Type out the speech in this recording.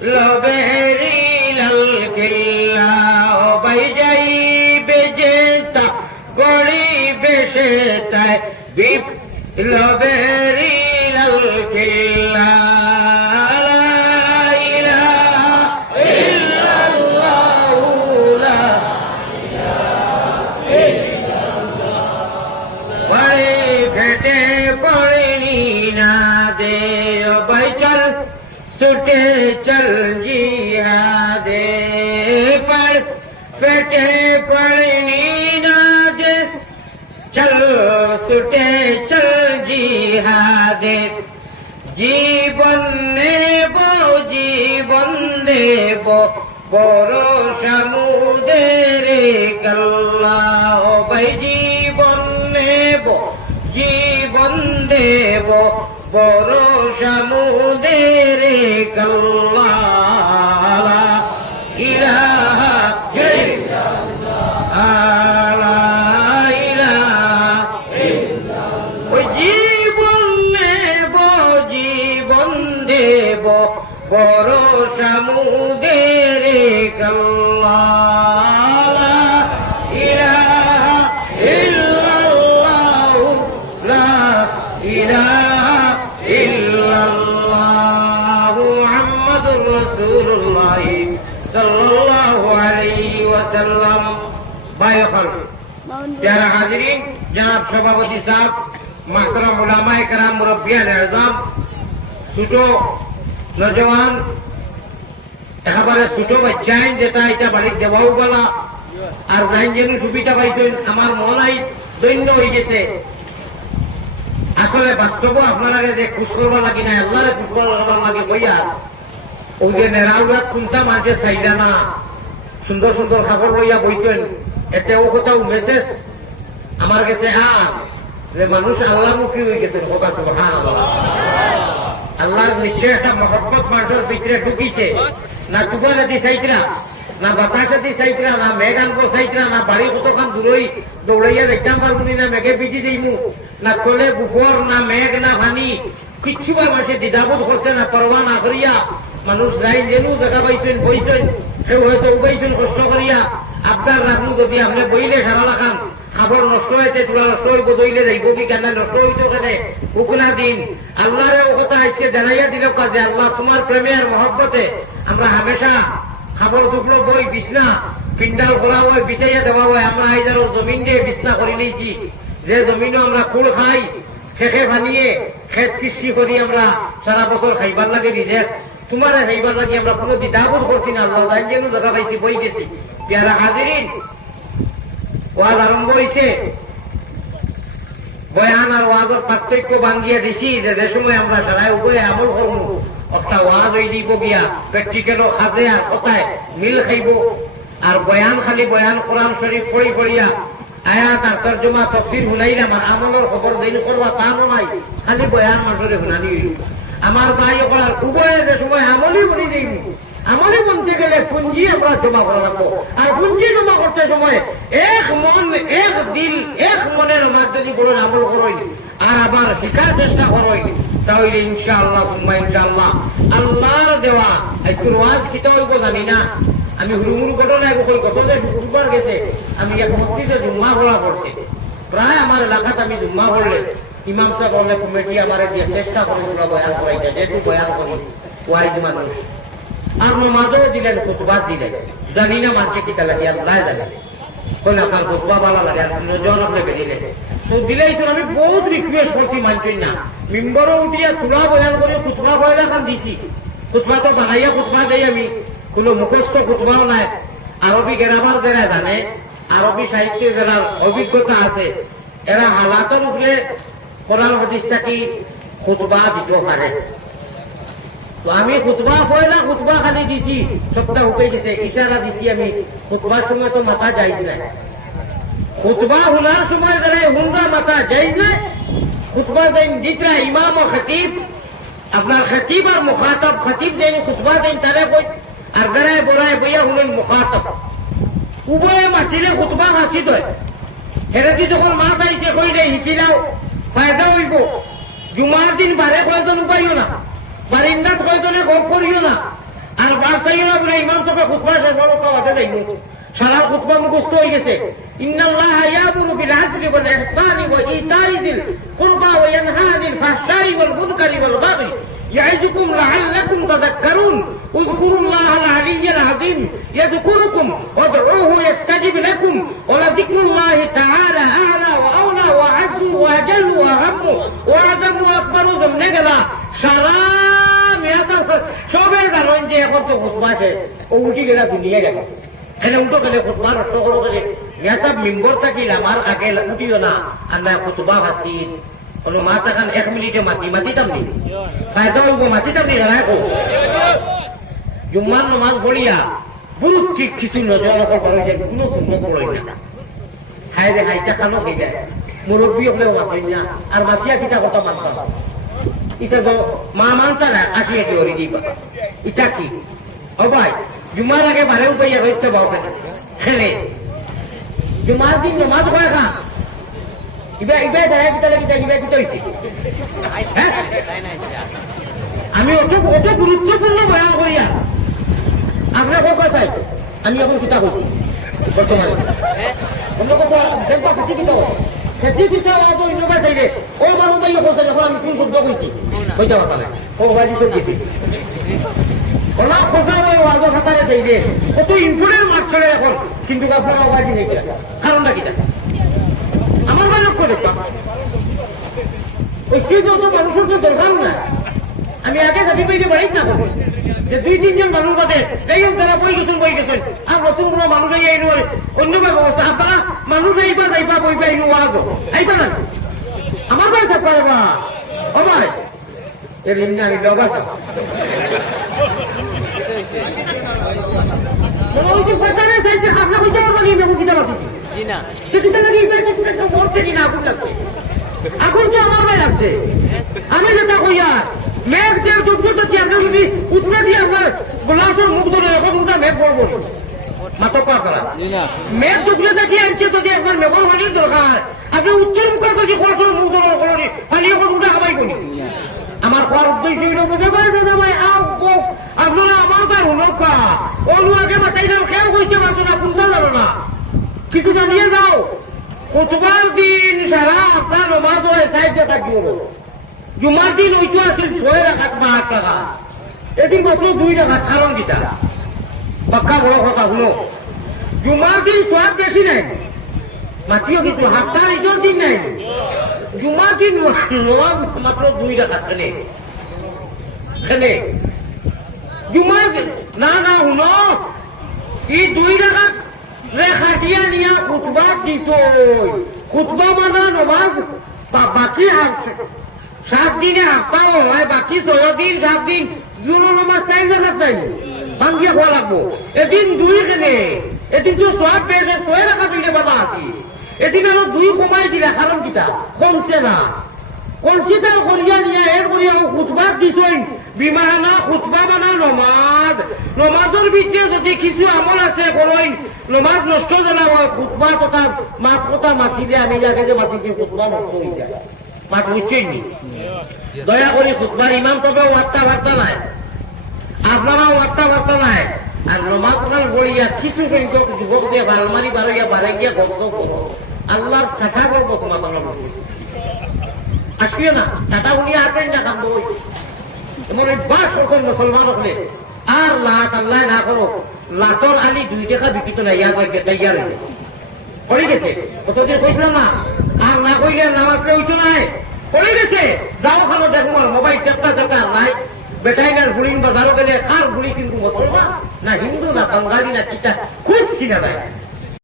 লবেরি লাল কিল্লা ও ভাই যাই বেজেতা গড়ি বেশে তাই বিপ্লবেরি লাল কিল্লা सुटे चल जिहादे पर फेटे पड़नी ना दे चल सुटे चल जिहादे जीवन नेबो जीवन देबो बड़ो समुदेरे कल्ला ओ भाई जीवन नेबो जीवन देबो বড় সমুদেরে কল্লা ইলাহা ইল্লাল্লাহ ইলাহা জীবন নেব জীবন দেব বড় সমুদেরে কল্লা ইলাহা ইল্লাল্লাহ লা ইলাহা রাসূলুল্লাহ সাল্লাল্লাহু আলাইহি ওয়াসাল্লাম। ভাই হল যারা হাজিরিন, জনাব সভাপতি সাহেব, মাহতারাম উলামায়ে কেরাম, মুরব্বিয়ান আযম, ছোট নওজওয়ান, একেবারে ছোট বাচ্চাইন যেটা এটা বাড়ির দেওয়াও বলা আর যাইন যেন সুবিধা পাইছেন, আমার মন আই দৈন্য হয়ে গেছে। আসলে বাস্তব আপনারা যে খুশ করবা লাগি না, আল্লাহরে খুশ করবার লাগে কইয়া ওই যে নেড়াউরা খুনটা মাঝে চাইলা না, সুন্দর সুন্দর খাবার লইয়া বইছেন, এতে ও কোথাও মেসেজ আমার কাছে যে মানুষ আল্লাহমুখী হয়ে গেছে। কথা সুবহানাল্লাহ। আল্লাহর নিশ্চয় একটা মহব্বত মানুষের ভিতরে ঢুকিছে, না তুফানে দি চাইতরা, না বাতাসে দি চাইতরা, না মেঘ আনবো চাইতরা, না বাড়ি কতক্ষণ দূরই দৌড়াইয়া দেখতাম পারবো না মেঘে বিজি দিইমু, না কোলে গুফর, না মেঘ, না ভানি, কিচ্ছু বা মাসে দ্বিধাবোধ করছে না, পরোয়া না করিয়া মানুষ যাই যেন জায়গা পাইছেন বইছেন, কেউ হয়তো উবাইছেন কষ্ট করিয়া। আপনার রাখলু যদি আপনি বইলে সারা লাখান খাবার নষ্ট হয়েছে, তোলা নষ্ট হইব, দইলে যাইব কি কেন নষ্ট হইতো কেন উকলা দিন। আল্লাহরে ও কথা আজকে জানাইয়া দিল কাজে আল্লাহ তোমার প্রেমে আর মহব্বতে আমরা হামেশা খাবার শুকলো বই বিছনা পিন্ডাল করা হয়, বিছাইয়া দেওয়া হয়। আমরা হাইজার জমিন দিয়ে বিছনা করে নিয়েছি, যে জমিনও আমরা কুল খাই, খেখে ভানিয়ে খেত কৃষি করি আমরা সারা বছর খাইবার লাগে রিজেক্ট, তোমার খাইবার লাগে আমরা কোনো দ্বিধাবোধ করছি না। আল্লাহ জান যেন জায়গা পাইছি বই গেছি। পেয়ারা হাজিরিন, ওয়াজ আরম্ভ হয়েছে, বয়ান আর ওয়াজের পার্থক্য বাঙ্গিয়া দিছি যে সময় আমরা সারাই উভয়ে আমল করবো, একটা ওয়াজ হয়ে দিব গিয়া প্র্যাকটিক্যালও খাজে আর কথায় মিল খাইব, আর বয়ান খালি বয়ান কোরআন শরীফ পড়ি পড়িয়া আয়াত আর তর্জমা তফসির শুনাইলাম আর আমলের খবর দিন করবা তা নয়, খালি বয়ান মানুষের শুনানি হইল। আমার ভাই করার উভয়ে যে সময় আমলই বলি দিইব, আমলে বলতে গেলে পুঞ্জি আমরা জমা করা লাগবো, আর পুঞ্জি জমা করতে সময় এক মন এক দিল এক মনের মাধ্যমে বড় আমল করইল আর আবার শিখার চেষ্টা করইল, তাহলে ইনশাআল্লাহ সুম্মা ইনশাআল্লাহ আল্লাহর দেওয়া আজকের ওয়াজ কিতা হইব জানি না। আমি হুড়ুমুড়ু ঘটনা কই গত যে শুক্রবার গেছে আমি এক মসজিদে জুম্মা পড়া পড়ছি, প্রায় আমার এলাকাতে আমি জুম্মা পড়লে ইমাম সাহেব বললে কমিটি আমার দিয়ে চেষ্টা করে বয়ান করাইতে, যেহেতু বয়ান করি ওয়াইজ মানুষ, আর নমাজও দিলেন, খুতবা দিলেন, জানি না মানকে কিতা লাগে আল্লাহ জানে, কইলে আপনার খুতবা ভালো লাগে আর জন আপনি বেরিয়ে তো দিলেই তো আমি বহুত রিকোয়েস্ট করছি, মানছেন না। মেম্বারও উঠিয়া তুলা বয়ান করে খুতবা বয়ান এখন দিছি, খুতবা তো বানাইয়া খুতবা দেই আমি, কোনো মুখস্থ খুতবাও নাই। আরবি গ্রামার যারা জানে, আরবি সাহিত্যের যারা অভিজ্ঞতা আছে, এরা হালাতের উপরে কোরআন হাদিসটা কি খুতবা দিতে পারে। তো আমি খুতবা পয়লা খুতবা খালি দিছি, সবটা উঠে গেছে, ইশারা দিছি আমি, খুতবার সময় তো মাথা যাইজ নাই, খুতবা হুনার সময় যারা হুনরা মাথা যাইজ নাই। খুতবা দেন জিতরা ইমাম ও খতিব, আপনার খতিব আর মুখাতব, খতিব দেন খুতবা দেন তারা কই, আর যারা বড়ায় বইয়া হুনেন মুখাতব, উভয়ে মাতিলে খুতবা হাসিদ হয়। হেরাদি যখন মাত আইছে কইলে হিকিলাও ফায়দা হইব, জুমার দিন বারে কয়জন উপাইও না, বারিন্দাত কয়জনে গপ করিও না, আর বাসাইয়া বলে ইমাম তবে খুতবা শেষ হলো কাওয়াতে যাইব সারা খুতবা মুখস্থ হয়ে গেছে ইন্নাল্লাহা ইয়ামুরু বিল আদলি ওয়াল ইহসানি ওয়া ইতাই যিল কুরবা ওয়া ইয়ানহা আনিল ফাহশাই ওয়াল মুনকারি ওয়াল বাগই يعظكم لعلكم تذكرون اذكروا الله العلي العظيم يذكركم وادعوه يستجب لكم ولذكر الله تعالى اعلى واولى واعز واجل واهم واعظم واكبر ضمن نجلا سلام يا সবে জানেন যে এখন তো খুতবা আছে ও উঠি গেলা দুনিয়া গেল এখানে উঠো গেলে খুতবা নষ্ট করো করে ইয়াসব মেম্বার থাকিল আমার আগে উঠিও না আমরা খুতবা হাসিন কোনো মাথা খান 1 মিনিটে মাতিতাম নি ফায়দা হইব মাতিতাম নি রাখো জুম্মার নামাজ পড়িয়া বহুত ঠিক কিছু নজর করে যে কোনো সুন্নত পড়ই না খাই রে হাইটা খানো হয়ে যায় মুরব্বী হলেও মাতই না আর মাতিয়া কিতা কথা মানতাম এটা তো মা মানতা না আসিয়ে কি ওরি দিবা এটা কি ও ভাই জুম্মার আগে বারে উপাইয়া হইতে পাও খেলে জুম্মার দিন নামাজ পড়া খা আমি অত গুরুত্বপূর্ণ বয়ান করিয়া আপনার কথা চাই আমি এখন কিতাব হয়েছি বর্তমানে খেতি কিতা ইনোভা চাইলে ও মানুষ ভাই কৈছে যখন আমি কোন শব্দ কইছি কইতে কথা নাই ও বাজি চল গেছি ওলা খোঁজা ওই ওয়াজ খাতারে চাইলে কত ইনফুলের মাঠ চলে এখন কিন্তু আপনারা ওয়াজি নেই কারণটা কিটা আমার বা লক্ষ্য দেখতাম ওই সেই যত মানুষের তো দরকার না আমি আগে ভাবি পাইতে পারি না যে 2-3 জন মানুষ বাদে যাই হোক তারা বই গেছেন আর নতুন কোনো মানুষ এই অন্য ব্যবস্থা আপনারা মানুষ আইবা যাইবা বই পাই ওয়াজ আইবা না আমার ভাই সব পারবা ও ভাই এর ইন্নারি ব্যবস্থা ওই যে কথা না সাইতে আপনি কইতে পারবেন না আমি কিতা বাতিছি না সেটা লাগি এটা কিছু করতে কি না আগুন লাগছে আগুন তো আমার ভাই লাগছে আমি যেটা কইয়া মেঘ দিয়ে দুধ দিয়ে আপনি যদি উঠলে দিয়ে আমার গ্লাসের মুখ ধরে এখন উঠা মেঘ পড়বো মাথা পা করা মেঘ দুধলে দেখি আনছে যদি আপনার মেঘর পানির দরকার আপনি উত্তর মুখে যদি খরচের মুখ ধরে করি পানি এখন উঠা খাবাই করি আমার খাওয়ার উদ্দেশ্য হইল বুঝে পাই দাদা ভাই আপনারা আমার ভাই হুনকা অনু আগে বাতাই না খেয়াল করতে পারতো না কোনটা জানো না কিছু জানিয়ে যাও খুতবার দিন সারা আপনার নমাজ হয় সাইডে থাকিও জুমার দিন ওইটো আছিল 6 রাকাত বা 8 টাকা এদিন মাত্র 2 টাকা কারণ কিটা পাক্কা বড় কথা শুনো জুমার দিন সব বেশি নাই মাত্র কিছু হাফতার ইজন দিন নাই জুমার দিন মাত্র 2 টাকা খেলে জুমার দিন না শুনো এই 2 টাকা রেখাটিয়া নিয়া খুতবা দিছ খুতবা মানা নমাজ বাকি 7 দিনে হাফতাও হয় বাকি 6 দিন 7 দিন দুনো নমাজ 4 জায়গাত নাই ভাঙ্গিয়া খোয়া লাগবো এদিন 2 কেনে এদিন তো সব পেয়েছে 6 টাকা দিলে বাবা আছি এদিন আরো 2 কমাই দিলা কারণ কিটা কমছে না কনসিডার করিয়া নিয়ে এর করিয়া খুতবা দিছই বিমানা খুতবা মানা নমাজের ভিতরে যদি কিছু আমল আছে করই নমাজ নষ্ট জানা হয় খুতবা তথা মাত কথা মাতিলে আমি আগে যে মাতিছি খুতবা নষ্ট হয়ে যায় মাত বুঝছেন নি দয়া করে খুতবার ইমাম তবে বার্তা নাই আপনারা বার্তা নাই আর নমাজ বলিয়া কিছু সংখ্যক যুবক দিয়ে আলমারি বাড়ে গিয়া গল্প করো আল্লাহর কথা বলবো তোমার আসিও না টাটা উনিয়া আসবেন না কান্দ এমন বাস করছেন মুসলমান হলে আর লাট আল্লাহ না করো লাটর আলি 2 টাকা বিকিত না ইয়া করে তৈয়ার করে গেছে কতদিন কইছিলাম না আর না কইলে নামাজে হইতো নাই করে গেছে যাও খানো দেখো আর মোবাইল চেপটা আর নাই বেটাইনার গুলিং বাজারও গেলে কার গুলি কিন্তু মুসলমান না হিন্দু না বাঙালি না কিটা খুব চিনা নাই